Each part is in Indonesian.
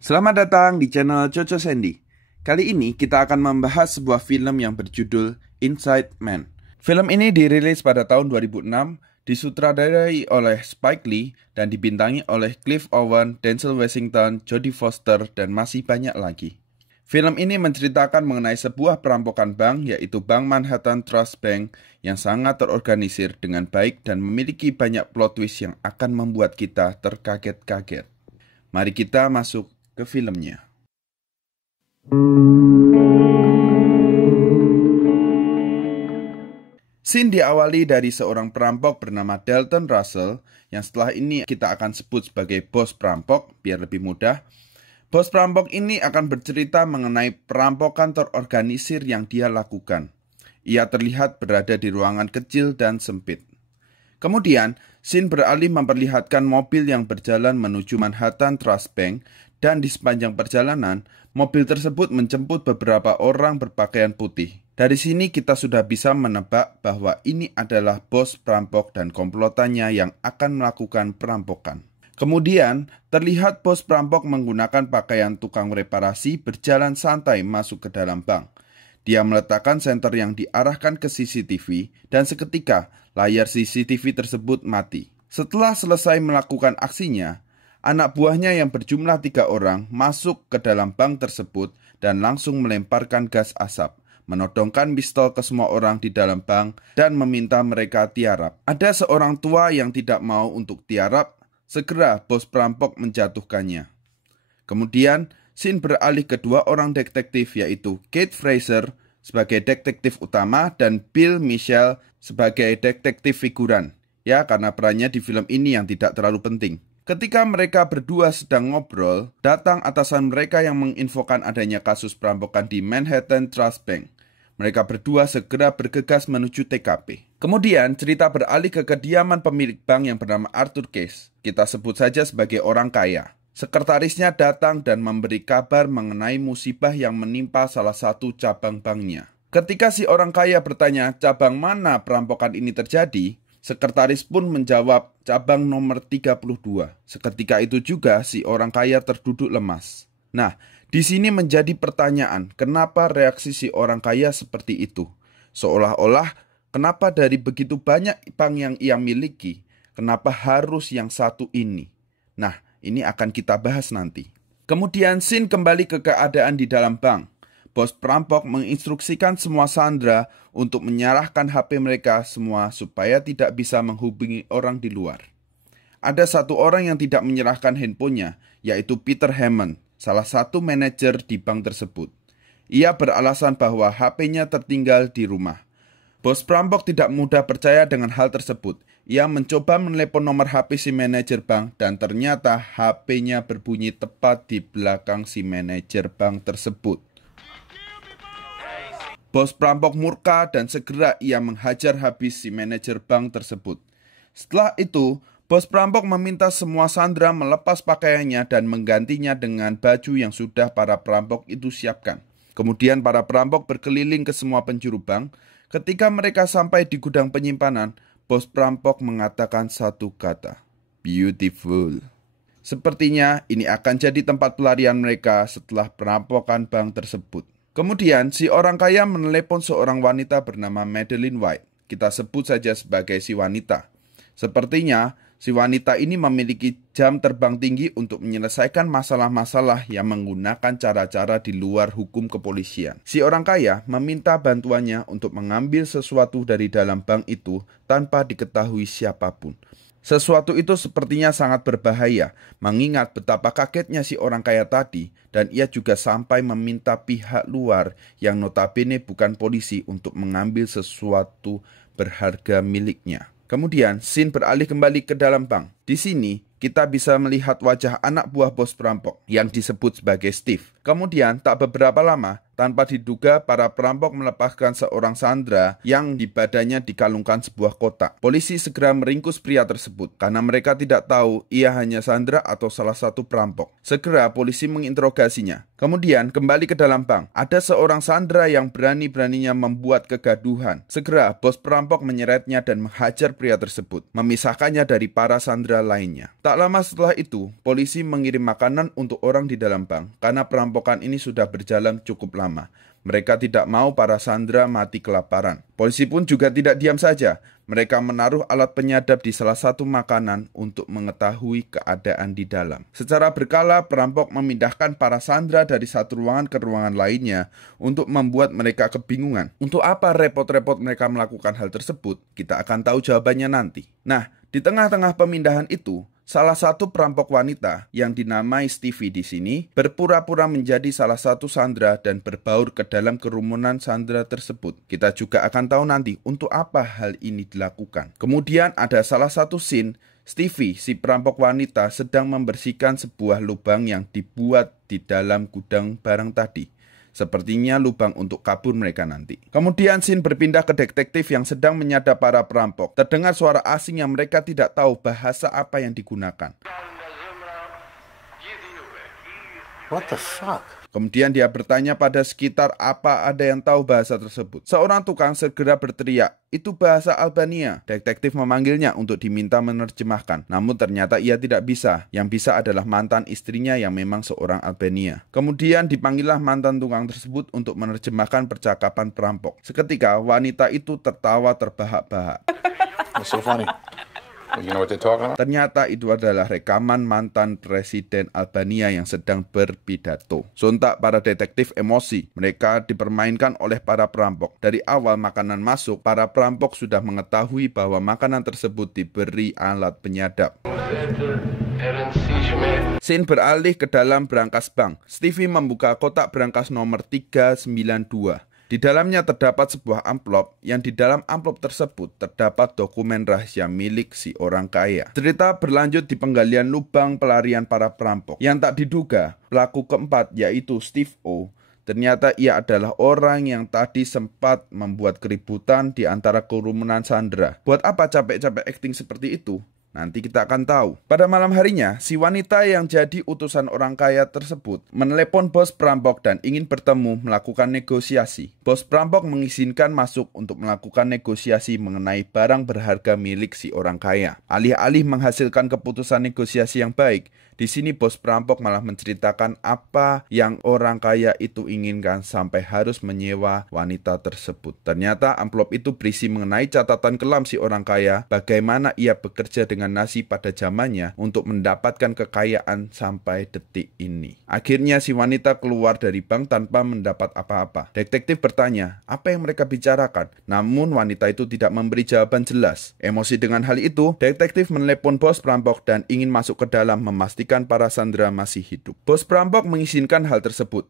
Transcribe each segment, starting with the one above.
Selamat datang di channel Coco Sandy. Kali ini kita akan membahas sebuah film yang berjudul Inside Man. Film ini dirilis pada tahun 2006, disutradarai oleh Spike Lee dan dibintangi oleh Cliff Owen, Denzel Washington, Jodie Foster, dan masih banyak lagi. Film ini menceritakan mengenai sebuah perampokan bank, yaitu Bank Manhattan Trust Bank, yang sangat terorganisir dengan baik dan memiliki banyak plot twist yang akan membuat kita terkaget-kaget. Mari kita masuk ke filmnya. Scene diawali dari seorang perampok bernama Dalton Russell, yang setelah ini kita akan sebut sebagai bos perampok, biar lebih mudah. Bos perampok ini akan bercerita mengenai perampokan terorganisir yang dia lakukan. Ia terlihat berada di ruangan kecil dan sempit. Kemudian, scene beralih memperlihatkan mobil yang berjalan menuju Manhattan Trust Bank, dan di sepanjang perjalanan, mobil tersebut menjemput beberapa orang berpakaian putih. Dari sini kita sudah bisa menebak bahwa ini adalah bos perampok dan komplotannya yang akan melakukan perampokan. Kemudian, terlihat bos perampok menggunakan pakaian tukang reparasi berjalan santai masuk ke dalam bank. Dia meletakkan senter yang diarahkan ke CCTV dan seketika layar CCTV tersebut mati. Setelah selesai melakukan aksinya, anak buahnya yang berjumlah 3 orang masuk ke dalam bank tersebut dan langsung melemparkan gas asap, menodongkan pistol ke semua orang di dalam bank dan meminta mereka tiarap. Ada seorang tua yang tidak mau untuk tiarap, segera bos perampok menjatuhkannya. Kemudian, scene beralih ke 2 orang detektif, yaitu Kate Fraser sebagai detektif utama dan Bill Mitchell sebagai detektif figuran. Ya, karena perannya di film ini yang tidak terlalu penting. Ketika mereka berdua sedang ngobrol, datang atasan mereka yang menginfokan adanya kasus perampokan di Manhattan Trust Bank. Mereka berdua segera bergegas menuju TKP. Kemudian cerita beralih ke kediaman pemilik bank yang bernama Arthur Case. Kita sebut saja sebagai orang kaya. Sekretarisnya datang dan memberi kabar mengenai musibah yang menimpa salah satu cabang banknya. Ketika si orang kaya bertanya cabang mana perampokan ini terjadi, sekretaris pun menjawab cabang nomor 32. Seketika itu juga si orang kaya terduduk lemas. Nah, di sini menjadi pertanyaan, kenapa reaksi si orang kaya seperti itu? Seolah-olah, kenapa dari begitu banyak bank yang ia miliki, kenapa harus yang satu ini? Nah, ini akan kita bahas nanti. Kemudian scene kembali ke keadaan di dalam bank. Bos perampok menginstruksikan semua sandera untuk menyerahkan HP mereka semua supaya tidak bisa menghubungi orang di luar. Ada satu orang yang tidak menyerahkan handphonenya, yaitu Peter Hammond, salah satu manajer di bank tersebut. Ia beralasan bahwa HP-nya tertinggal di rumah. Bos perampok tidak mudah percaya dengan hal tersebut. Ia mencoba menelepon nomor HP si manajer bank dan ternyata HP-nya berbunyi tepat di belakang si manajer bank tersebut. Bos perampok murka dan segera ia menghajar habis si manajer bank tersebut. Setelah itu, bos perampok meminta semua sandera melepas pakaiannya dan menggantinya dengan baju yang sudah para perampok itu siapkan. Kemudian para perampok berkeliling ke semua penjuru bank. Ketika mereka sampai di gudang penyimpanan, bos perampok mengatakan satu kata, "Beautiful." Sepertinya ini akan jadi tempat pelarian mereka setelah perampokan bank tersebut. Kemudian si orang kaya menelepon seorang wanita bernama Madeline White. Kita sebut saja sebagai si wanita. Sepertinya si wanita ini memiliki jam terbang tinggi untuk menyelesaikan masalah-masalah yang menggunakan cara-cara di luar hukum kepolisian. Si orang kaya meminta bantuannya untuk mengambil sesuatu dari dalam bank itu tanpa diketahui siapapun. Sesuatu itu sepertinya sangat berbahaya, mengingat betapa kagetnya si orang kaya tadi, dan ia juga sampai meminta pihak luar yang notabene bukan polisi untuk mengambil sesuatu berharga miliknya. Kemudian, scene beralih kembali ke dalam bank. Di sini, kita bisa melihat wajah anak buah bos perampok yang disebut sebagai Steve. Kemudian, tak beberapa lama, tanpa diduga para perampok melepaskan seorang sandera yang di badannya dikalungkan sebuah kotak. Polisi segera meringkus pria tersebut karena mereka tidak tahu ia hanya sandera atau salah satu perampok. Segera polisi menginterogasinya. Kemudian kembali ke dalam bank. Ada seorang sandera yang berani-beraninya membuat kegaduhan. Segera bos perampok menyeretnya dan menghajar pria tersebut, memisahkannya dari para sandera sandera lainnya. Tak lama setelah itu, polisi mengirim makanan untuk orang di dalam bank karena perampokan ini sudah berjalan cukup lama. Mereka tidak mau para sandera mati kelaparan. Polisi pun juga tidak diam saja. Mereka menaruh alat penyadap di salah satu makanan untuk mengetahui keadaan di dalam. Secara berkala, perampok memindahkan para sandera dari satu ruangan ke ruangan lainnya untuk membuat mereka kebingungan. Untuk apa repot-repot mereka melakukan hal tersebut? Kita akan tahu jawabannya nanti. Nah, di tengah-tengah pemindahan itu, salah satu perampok wanita yang dinamai Stevie di sini berpura-pura menjadi salah satu sandera dan berbaur ke dalam kerumunan sandera tersebut. Kita juga akan tahu nanti untuk apa hal ini dilakukan. Kemudian ada salah satu scene Stevie, si perampok wanita, sedang membersihkan sebuah lubang yang dibuat di dalam gudang barang tadi. Sepertinya lubang untuk kabur mereka nanti. Kemudian scene berpindah ke detektif yang sedang menyadap para perampok. Terdengar suara asing yang mereka tidak tahu bahasa apa yang digunakan. What the fuck? Kemudian dia bertanya pada sekitar apa ada yang tahu bahasa tersebut. Seorang tukang segera berteriak, "Itu bahasa Albania." Detektif memanggilnya untuk diminta menerjemahkan. Namun ternyata ia tidak bisa. Yang bisa adalah mantan istrinya yang memang seorang Albania. Kemudian dipanggillah mantan tukang tersebut untuk menerjemahkan percakapan perampok. Seketika wanita itu tertawa terbahak-bahak. What's so funny? Well, you know what they're talking about? Ternyata itu adalah rekaman mantan Presiden Albania yang sedang berpidato. Sontak para detektif emosi. Mereka dipermainkan oleh para perampok. Dari awal makanan masuk, para perampok sudah mengetahui bahwa makanan tersebut diberi alat penyadap. Scene beralih ke dalam brankas bank. Stevie membuka kotak brankas nomor 392. Di dalamnya terdapat sebuah amplop yang di dalam amplop tersebut terdapat dokumen rahasia milik si orang kaya. Cerita berlanjut di penggalian lubang pelarian para perampok. Yang tak diduga, pelaku keempat yaitu Steve O. Ternyata ia adalah orang yang tadi sempat membuat keributan di antara kerumunan sandera. Buat apa capek-capek acting seperti itu? Nanti kita akan tahu. Pada malam harinya, si wanita yang jadi utusan orang kaya tersebut menelepon bos perampok dan ingin bertemu melakukan negosiasi. Bos perampok mengizinkan masuk untuk melakukan negosiasi mengenai barang berharga milik si orang kaya. Alih-alih menghasilkan keputusan negosiasi yang baik, di sini bos perampok malah menceritakan apa yang orang kaya itu inginkan sampai harus menyewa wanita tersebut. Ternyata amplop itu berisi mengenai catatan kelam si orang kaya, bagaimana ia bekerja dengan nasi pada zamannya untuk mendapatkan kekayaan sampai detik ini. Akhirnya si wanita keluar dari bank tanpa mendapat apa-apa. Detektif bertanya, apa yang mereka bicarakan? Namun wanita itu tidak memberi jawaban jelas. Emosi dengan hal itu, detektif menelepon bos perampok dan ingin masuk ke dalam memastikan para sandera masih hidup. Bos perampok mengizinkan hal tersebut.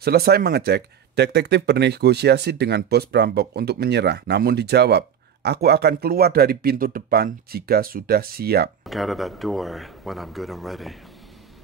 Selesai mengecek, detektif bernegosiasi dengan bos perampok untuk menyerah. Namun dijawab, "Aku akan keluar dari pintu depan jika sudah siap." Out of that door when I'm good and ready.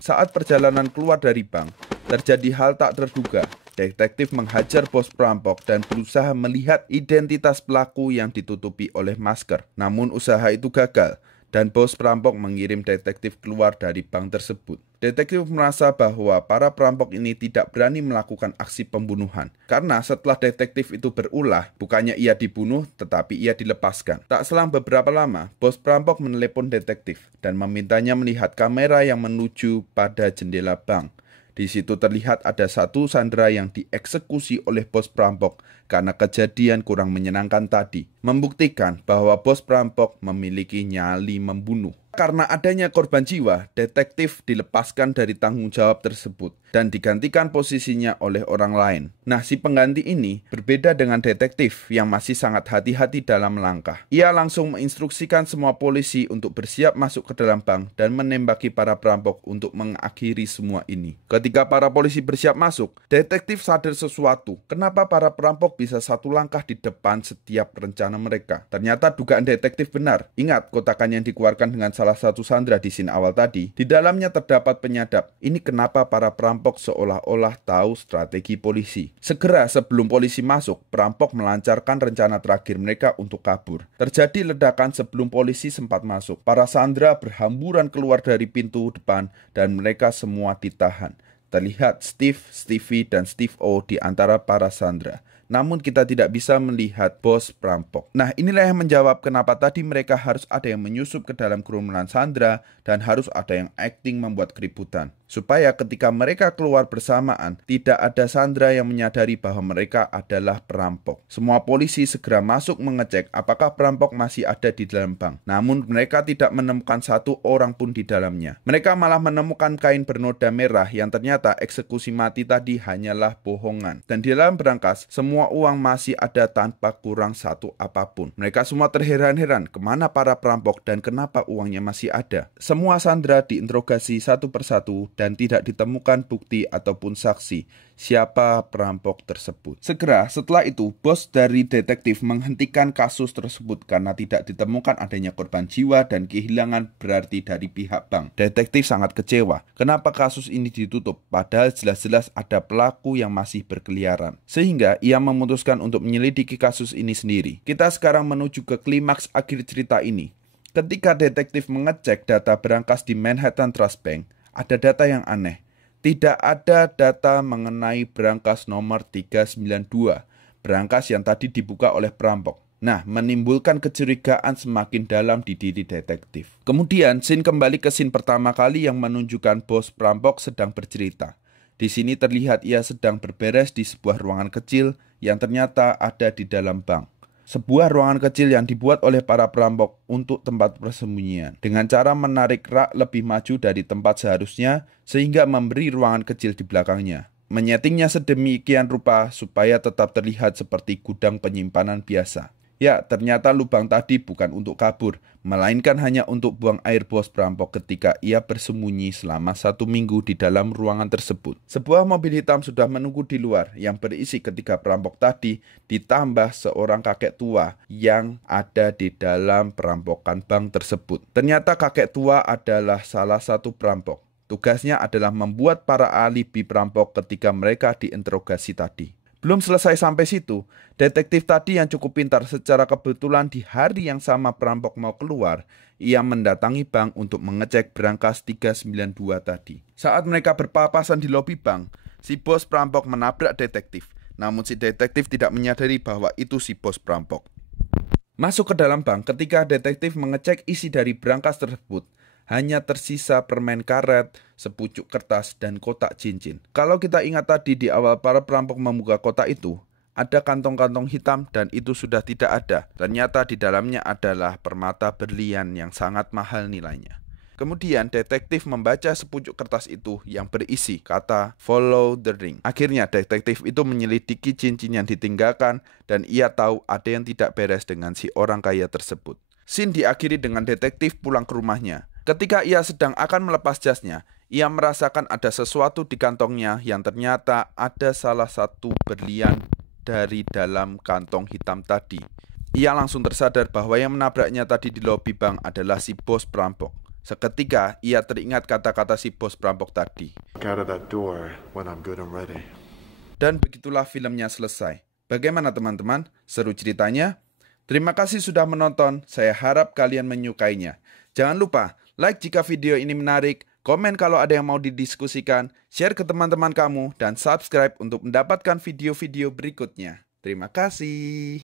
Saat perjalanan keluar dari bank, terjadi hal tak terduga. Detektif menghajar bos perampok dan berusaha melihat identitas pelaku yang ditutupi oleh masker. Namun usaha itu gagal dan bos perampok mengirim detektif keluar dari bank tersebut. Detektif merasa bahwa para perampok ini tidak berani melakukan aksi pembunuhan. Karena setelah detektif itu berulah, bukannya ia dibunuh, tetapi ia dilepaskan. Tak selang beberapa lama, bos perampok menelepon detektif dan memintanya melihat kamera yang menuju pada jendela bank. Di situ terlihat ada satu sandera yang dieksekusi oleh bos perampok karena kejadian kurang menyenangkan tadi. Membuktikan bahwa bos perampok memiliki nyali membunuh. Karena adanya korban jiwa, detektif dilepaskan dari tanggung jawab tersebut dan digantikan posisinya oleh orang lain. Nah, si pengganti ini berbeda dengan detektif yang masih sangat hati-hati dalam melangkah. Ia langsung menginstruksikan semua polisi untuk bersiap masuk ke dalam bank dan menembaki para perampok untuk mengakhiri semua ini. Ketika para polisi bersiap masuk, detektif sadar sesuatu. Kenapa para perampok bisa satu langkah di depan setiap rencana mereka? Ternyata dugaan detektif benar. Ingat kotakan yang dikeluarkan dengan salah satu sandera di scene awal tadi, di dalamnya terdapat penyadap. Ini kenapa para perampok seolah-olah tahu strategi polisi. Segera sebelum polisi masuk, perampok melancarkan rencana terakhir mereka untuk kabur. Terjadi ledakan sebelum polisi sempat masuk. Para sandera berhamburan keluar dari pintu depan dan mereka semua ditahan. Terlihat Steve, Stevie, dan Steve O di antara para sandera. namun kita tidak bisa melihat bos perampok. Nah, inilah yang menjawab kenapa tadi mereka harus ada yang menyusup ke dalam kerumunan Sandra dan harus ada yang acting membuat keributan. Supaya ketika mereka keluar bersamaan, tidak ada Sandra yang menyadari bahwa mereka adalah perampok. Semua polisi segera masuk mengecek apakah perampok masih ada di dalam bank. Namun mereka tidak menemukan satu orang pun di dalamnya. Mereka malah menemukan kain bernoda merah yang ternyata eksekusi mati tadi hanyalah bohongan. Dan di dalam berangkas, semua uang masih ada tanpa kurang satu apapun. Mereka semua terheran-heran kemana para perampok dan kenapa uangnya masih ada. Semua Sandra diinterogasi satu persatu dan tidak ditemukan bukti ataupun saksi siapa perampok tersebut. Segera setelah itu, bos dari detektif menghentikan kasus tersebut karena tidak ditemukan adanya korban jiwa dan kehilangan berarti dari pihak bank. Detektif sangat kecewa. Kenapa kasus ini ditutup? Padahal jelas-jelas ada pelaku yang masih berkeliaran. Sehingga ia memutuskan untuk menyelidiki kasus ini sendiri. Kita sekarang menuju ke klimaks akhir cerita ini. Ketika detektif mengecek data berangkas di Manhattan Trust Bank, ada data yang aneh. Tidak ada data mengenai berangkas nomor 392, berangkas yang tadi dibuka oleh perampok. Nah, menimbulkan kecurigaan semakin dalam di diri detektif. Kemudian, scene kembali ke scene pertama kali yang menunjukkan bos perampok sedang bercerita. Di sini terlihat ia sedang berberes di sebuah ruangan kecil yang ternyata ada di dalam bank. Sebuah ruangan kecil yang dibuat oleh para perampok untuk tempat persembunyian dengan cara menarik rak lebih maju dari tempat seharusnya sehingga memberi ruangan kecil di belakangnya. Menyetingnya sedemikian rupa supaya tetap terlihat seperti gudang penyimpanan biasa. Ya, ternyata lubang tadi bukan untuk kabur, melainkan hanya untuk buang air bos perampok ketika ia bersembunyi selama 1 minggu di dalam ruangan tersebut. Sebuah mobil hitam sudah menunggu di luar yang berisi ketiga perampok tadi, ditambah seorang kakek tua yang ada di dalam perampokan bank tersebut. Ternyata kakek tua adalah salah satu perampok. Tugasnya adalah membuat para alibi perampok ketika mereka diinterogasi tadi. Belum selesai sampai situ, detektif tadi yang cukup pintar secara kebetulan di hari yang sama perampok mau keluar, ia mendatangi bank untuk mengecek berangkas 392 tadi. Saat mereka berpapasan di lobi bank, si bos perampok menabrak detektif. Namun si detektif tidak menyadari bahwa itu si bos perampok. Masuk ke dalam bank ketika detektif mengecek isi dari berangkas tersebut, hanya tersisa permen karet, sepucuk kertas, dan kotak cincin. Kalau kita ingat tadi di awal para perampok membuka kotak itu, ada kantong-kantong hitam dan itu sudah tidak ada. Ternyata di dalamnya adalah permata berlian yang sangat mahal nilainya. Kemudian detektif membaca sepucuk kertas itu yang berisi kata follow the ring. Akhirnya detektif itu menyelidiki cincin yang ditinggalkan dan ia tahu ada yang tidak beres dengan si orang kaya tersebut. Scene diakhiri dengan detektif pulang ke rumahnya. Ketika ia sedang akan melepas jasnya, ia merasakan ada sesuatu di kantongnya yang ternyata ada salah satu berlian dari dalam kantong hitam tadi. Ia langsung tersadar bahwa yang menabraknya tadi di lobi bank adalah si bos perampok. Seketika ia teringat kata-kata si bos perampok tadi. Look out of that door when I'm good and ready. Dan begitulah filmnya selesai. Bagaimana teman-teman? Seru ceritanya? Terima kasih sudah menonton, saya harap kalian menyukainya. Jangan lupa, like jika video ini menarik, komen kalau ada yang mau didiskusikan, share ke teman-teman kamu, dan subscribe untuk mendapatkan video-video berikutnya. Terima kasih.